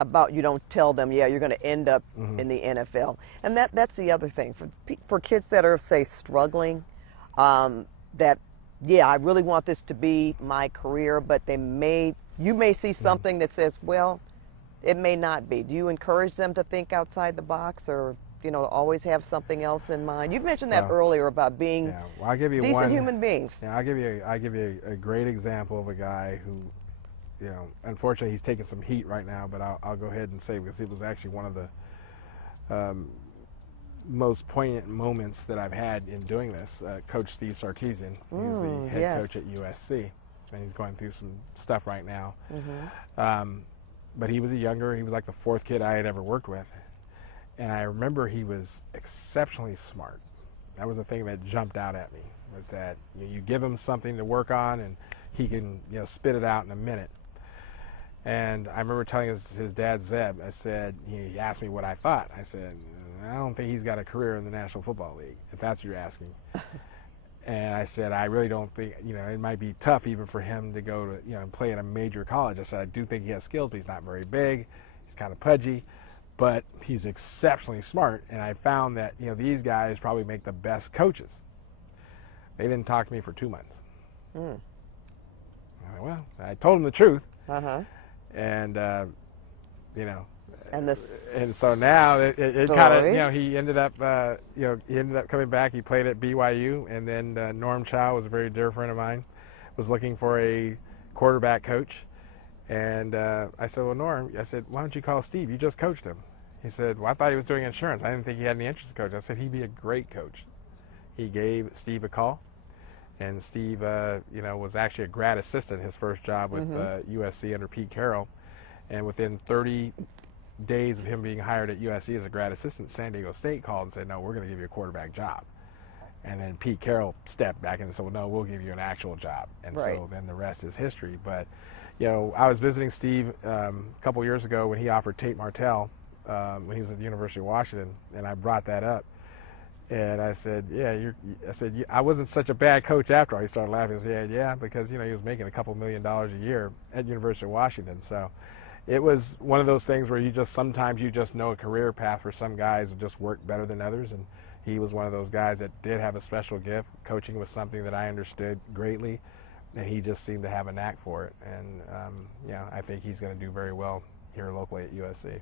about you don't tell them, yeah, you're going to end up Hmm. in the NFL. And that's the other thing for kids that are, say, struggling, that, yeah, I really want this to be my career, but you may see Hmm. something that says, well, it may not be. Do you encourage them to think outside the box, or always have something else in mind? You mentioned that Well, earlier about being yeah. Well, I'll give you decent one. human beings. Yeah, I'll give you a great example of a guy who, unfortunately he's taking some heat right now, but I'll go ahead and say, because it was actually one of the um, most poignant moments that I've had in doing this. Coach Steve Sarkisian, he's the head Yes. coach at USC, and he's going through some stuff right now. Mm-hmm. But he was he was like the fourth kid I had ever worked with. And I remember he was exceptionally smart. That was the thing that jumped out at me, was that you give him something to work on and he can spit it out in a minute. And I remember telling his dad, Zeb, I said, he asked me what I thought. I said, I don't think he's got a career in the National Football League, if that's what you're asking. And I said, I really don't think, it might be tough even for him to go to, and play at a major college. I said, I do think he has skills, but he's not very big. He's kind of pudgy, but he's exceptionally smart. And I found that, these guys probably make the best coaches. They didn't talk to me for 2 months. Mm. Well, I told him the truth. Uh-huh. And, And this and so now it kind story. of, he ended up, he ended up coming back. He played at BYU, and then Norm Chow was a very dear friend of mine, was looking for a quarterback coach, and I said, well, Norm, I said, why don't you call Steve? You just coached him. He said, well, I thought he was doing insurance. I didn't think he had any interest in coach. I said, he'd be a great coach. He gave Steve a call, and Steve, was actually a grad assistant, his first job with USC under Pete Carroll, and within 30 days of him being hired at USC as a grad assistant, San Diego State called and said, no, we're going to give you a quarterback job. And then Pete Carroll stepped back and said, well, no, we'll give you an actual job. And Right. so then the rest is history. But, I was visiting Steve a couple years ago when he offered Tate Martell when he was at the University of Washington, and I brought that up. And I said, yeah, I wasn't such a bad coach after all. He started laughing and said, yeah, because, he was making a couple $1 million a year at University of Washington. So it was one of those things where sometimes you just know a career path for some guys will just work better than others. And he was one of those guys that did have a special gift. Coaching was something that I understood greatly, and he just seemed to have a knack for it. And, I think he's going to do very well here locally at USC.